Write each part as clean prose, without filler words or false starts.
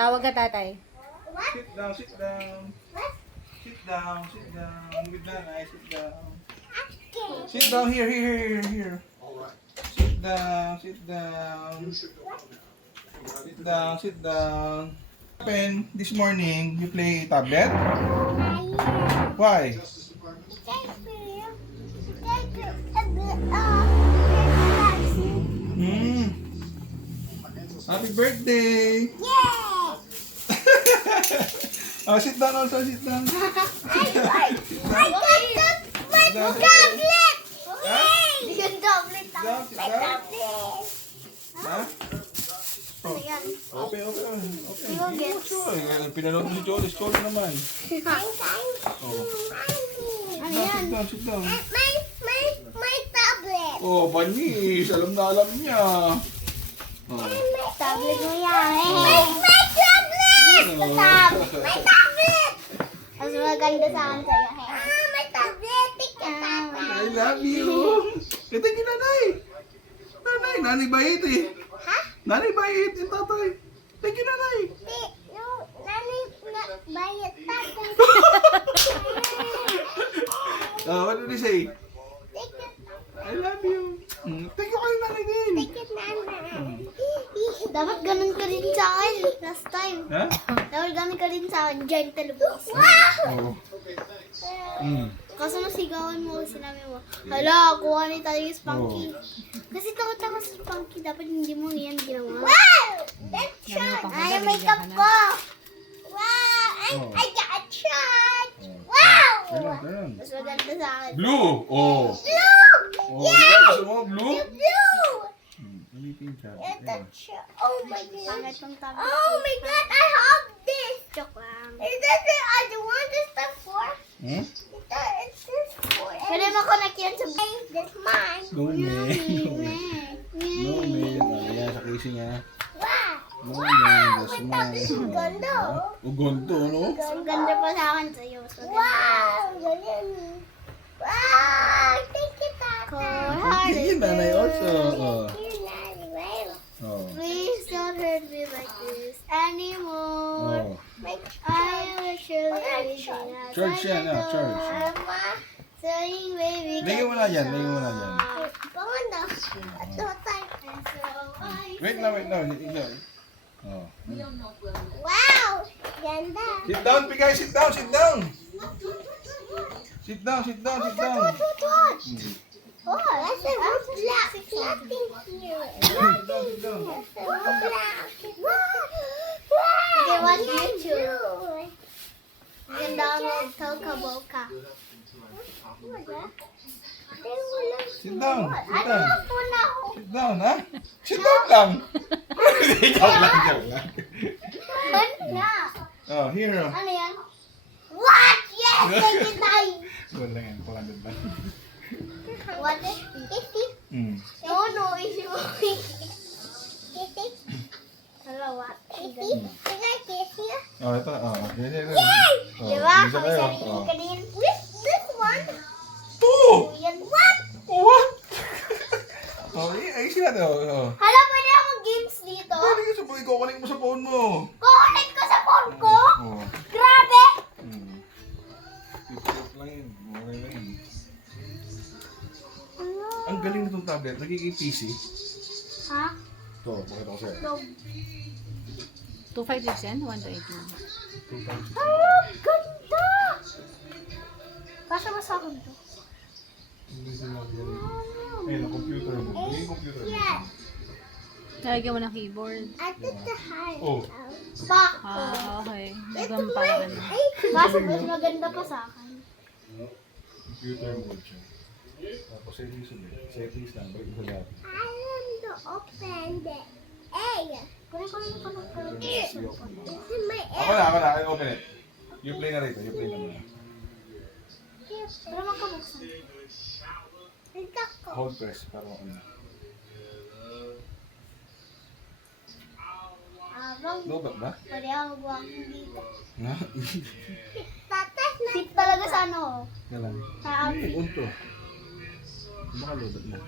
Tawag ka tatay. Sit down, sit down. Sit down, sit down. With nanay, sit down. Sit down here, here. Sit down, sit down. Sit down, sit down. Pen, this morning, you play tablet? Why? Hmm. Happy birthday! Oh, sit down also, sit down. I got my tablet! Yay! Yung tablet. Sit down, sit down. Ha? Oh. Ayan. Open. Go get. Pinanood mo si Cholis. Cholis naman. Oh. Ano yan? Sit down. My tablet. Oh, Banis. Alam na alam niya. Oh. Tablet mo yan. My tablet! My tablet! Mas maganda sa akin sa'yo. My tablet! I love you. Ito yung nanay. Nanay bait eh. Ha? Nanay bait yung tatay. Thank you, nanay. No, nani bayad tatay. Oh, what did he say? Take it, I love you. Thank you kay nanay din. take it, nana. Dapat ganun ka rin sa akin last time. Ha? Dapat ganun ka rin sa akin. Gentle boss. Wow! Oh. Kaso nasigawan mo kasi namin mo. Hala, kuha ni tayo yung Spunky. Kasi takot ako sa Spunky. Dapat hindi mo yan ginawa. Wow! That's shot! Ay, makeup ko! Wow! I got a shot! Wow! Ganun. Mas maganda sa akin. Blue. Oh. Blue! Oh, di ba gusto mo blue? Blue! Ulitin siya. Ito siya. Oh my God. Oh my God, I have this. Joke lang. Is that the other one? This the four? Hmm? It's this four. Pwede mo connect yan sa This mine. No, man. No, man. Ayan, sa casing niya. Wow. No, man. That's Tablet mine. ang ganda. Oh, ganito, no? Ang ganda pa sa akin sa'yo. Wow. Ganyan. Wow. Thank you, Tata. Thank you, nanay also. Oh. Thank you, Nanay. Oh. Please don't hurt me like this anymore. Oh. I will show you Church yan, ah, church. Saying baby. Bigyan mo na yan, bigyan mo na yan. Panganda. Ito tayo. Wait lang. Oh. Wow! Ganda. Sit down, Pigay. Sit down. Sit down. What? Oh, that's a root black. Nothing here. Sit down. That's a root black. Okay, what YouTube? You can download Toka Boca. Sit down. Ano po na ako? Sit down, ha? Sit down lang. Ikaw lang. Ano na? Oh, here. Oh. Ano yan? What? Yes! Thank you, Tay. Wala yan, 400 ba? What is it? No, is it? Hello, what? Can I kiss you? Oh, ito. Oh, yan. Oh, Diba? isa May kayo. sarili Oh. ka din. This one? Two! Yan. What? What? Oh, ayusin natin. Oh. Hala, pwede ako games dito? Pwede ka sa phone. Kukunin mo sa phone mo. Kukunin ko sa phone ko? Oh. Grabe! Tip lang yun. Okay lang yun. Ang galing na itong tablet. Nagiging PC. Ha? Ito, bakit ako sa'yo? No. 256 yan? 1 to 8 lang. Hala, ganda! Kasya ba sa akin to? Ayun, ang computer mo. Yung computer mo. Yes. Lalagyan mo ng keyboard. I did the high. Oh. Pak! Okay. Ito Ibang ba? pa rin. Kaso mas maganda pa sa akin. Computer mo siya. Tapos settings ulit. Settings lang. Balik mo sa dati. I want to open the egg. Kunin ko lang ito ng This is my Ako egg. na. I open it. You play na rito. You play na muna. Pero makabuksan. Ito ko. Hold press. Para ano. Abang, Lobat ba? pwede ako walking dito. Ha? Tatas na. Sit talaga sa ano. Galang. Sa Hey, unto. Baka lobat na.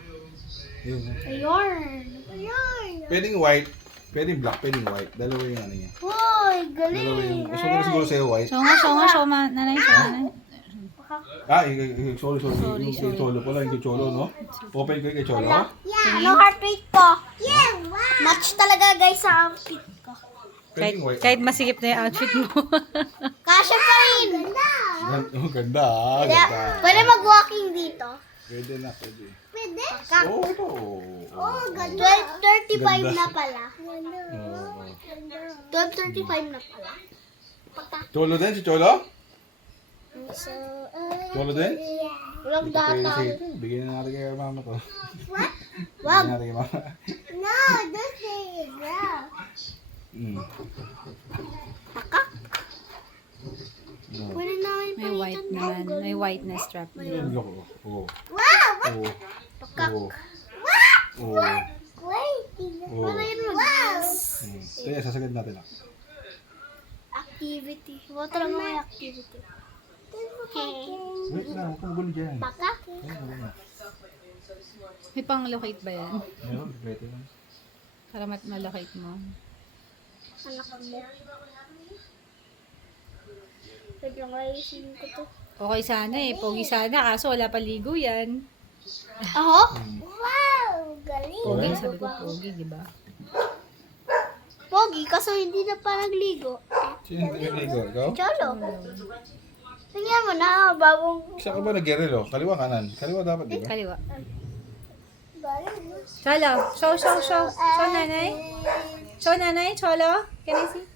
Yun. Ayun. Ayun. Pwedeng white. Pwedeng black. Pwedeng white. Dalawa yung ano niya. Wow, galing. Gusto ko na siguro sa'yo, white. Show nga, show nanay, show nanay. Sorry. Yung cholo pala, yung cholo, no? Open ko yung kay cholo. Ano heart rate ko? Match talaga guys sa outfit ko. Pwedeng white. Kahit masikip na yung outfit mo. Kasha pa rin. Ganda, ganda. Pwede mag-walking dito. Pwede na, pwede. Pwede? Oo, ito. Ganda. 12:35 na pala. Oo. 12:35 na pala. Cholo din, si cholo? Cholo din? Walang Ito pwede data. sa'yo. Bigyan na natin kay mama to. Wag. Bigyan natin kay mama. No, this is brown. Pwede na yung May white naman. May white na strap. Yan, loko. Oo. Wow! Oo. Pakak. Oo. Oo. Wait. Oo. Wala yun mag Kaya sasagad natin ah. Activity. Wato lang may activity. Okay. Wait lang, huwag kang magulo dyan. Pakak. May pang-locate ba yan? Meron, pwede lang. Para malocate mo. Anak mo. Wait lang, ayusin ko to. Okay sana eh. Pogi sana. Kaso wala paligo yan. Ako? Wow! Galing. Pogi. Sabi ko pogi, di ba? Pogi, kaso hindi na pa nagligo. Sino yung naligo? Ikaw? Cholo. Tingnan mo na, bagong... Saan ka ba nag-gerelo? Kaliwa kanan? Kaliwa dapat, di ba? Kaliwa. Galing. Cholo. Show nanay. Show nanay. Cholo. Can I see?